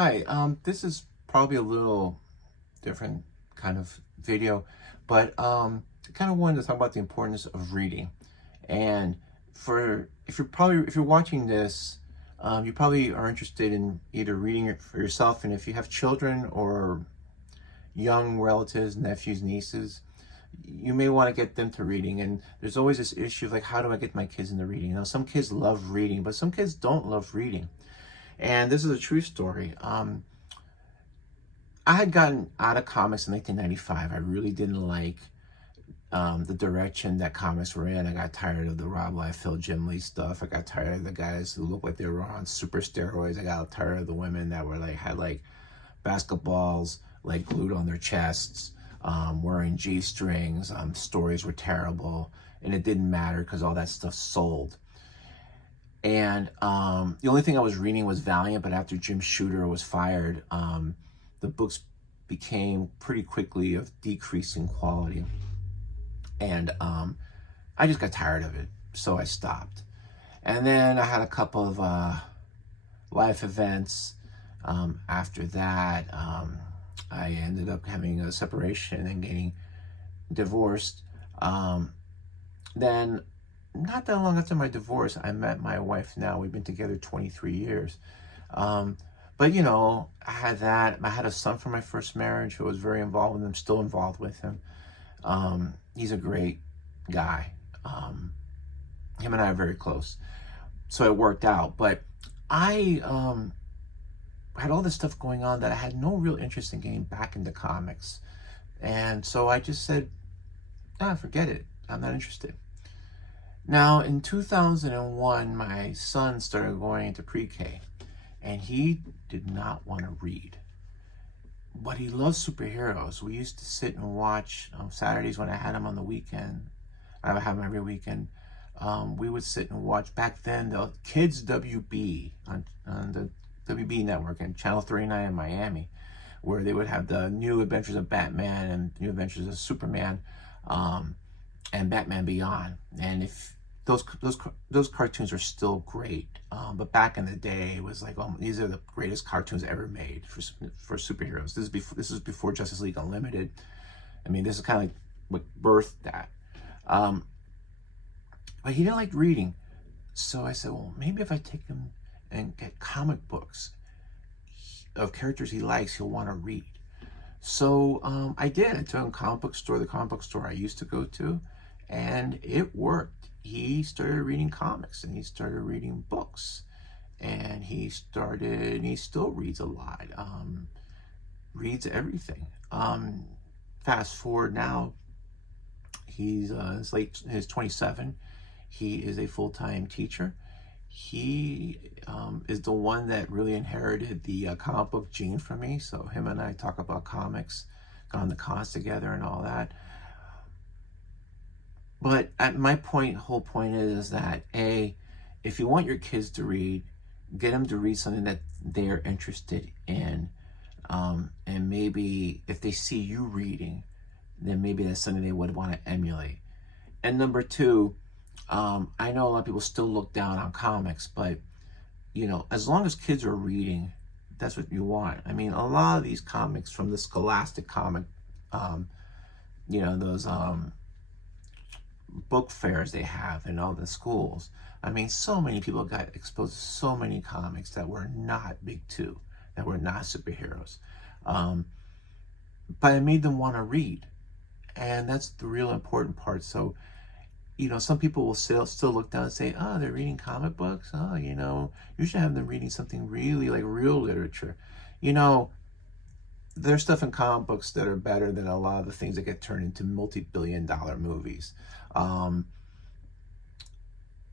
Hi, this is probably a little different kind of video, but I kind of wanted to talk about the importance of reading. And for if you're watching this, you probably are interested in either reading it for yourself, and if you have children or young relatives, nephews, nieces, you may want to get them to reading. And there's always this issue of like, how do I get my kids into reading? Some kids love reading, but some kids don't love reading. And this is a true story. I had gotten out of comics in 1995. I really didn't like the direction that comics were in. I got tired of the Rob Liefeld, Jim Lee stuff. I got tired of the guys who looked like they were on super steroids. I got tired of the women that were had basketballs glued on their chests, wearing G-strings. Stories were terrible, and it didn't matter because all that stuff sold. And the only thing I was reading was Valiant, but after Jim Shooter was fired, the books became pretty quickly of decreasing quality. And I just got tired of it, so I stopped. And then I had a couple of life events. After that, I ended up having a separation and getting divorced. Then, not that long after my divorce, I met my wife now. We've been together 23 years. But I had that. I had a son from my first marriage who was very involved with him, still involved with him. He's a great guy. Him and I are very close. So it worked out. But I had all this stuff going on that I had no real interest in getting back into comics. And so I just said, forget it. I'm not interested. Now, in 2001, my son started going into pre-K, and he did not want to read. But he loves superheroes. We used to sit and watch Saturdays when I had him on the weekend. I would have him every weekend. We would sit and watch, back then, the Kids WB on the WB network and Channel 39 in Miami, where they would have the New Adventures of Batman and New Adventures of Superman, and Batman Beyond. And if those cartoons are still great, but back in the day, it was like, these are the greatest cartoons ever made for superheroes. This is before Justice League Unlimited. I mean, this is kind of like what birthed that. But he didn't like reading, so I said, well, maybe if I take him and get comic books of characters he likes, he'll want to read. So I did. I took him to the comic book store I used to go to, and it worked. He started reading comics, and he started reading books, and he still reads a lot, reads everything. Fast forward now, he's he's 27. He is a full-time teacher. He is the one that really inherited the comic book gene from me. So him and I talk about comics, gone to cons together and all that. But at my whole point is that if you want your kids to read, get them to read something that they're interested in. And maybe if they see you reading, then maybe that's something they would want to emulate. And number two, I know a lot of people still look down on comics, but as long as kids are reading, that's what you want. I mean, a lot of these comics from the Scholastic comic, those book fairs they have in all the schools. I mean, so many people got exposed to so many comics that were not big two, that were not superheroes. But it made them want to read. And that's the real important part. So, some people will still look down and say, oh, they're reading comic books. Oh, you should have them reading something really like real literature. There's stuff in comic books that are better than a lot of the things that get turned into multi-billion-dollar movies.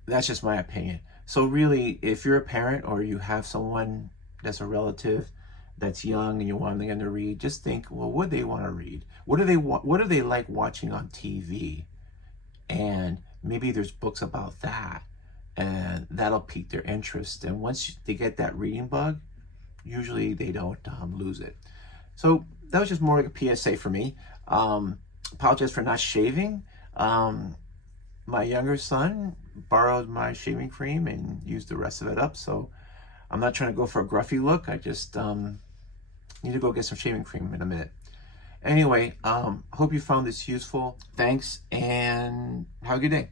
That's just my opinion. So really, if you're a parent or you have someone that's a relative that's young and you want them to read, just think, well, what do they want to read? What do they like watching on TV? And maybe there's books about that, and that'll pique their interest. And once they get that reading bug, usually they don't lose it. So that was just more like a PSA for me. Apologize for not shaving. My younger son borrowed my shaving cream and used the rest of it up. So I'm not trying to go for a gruffy look. I just need to go get some shaving cream in a minute. Anyway, hope you found this useful. Thanks, and have a good day.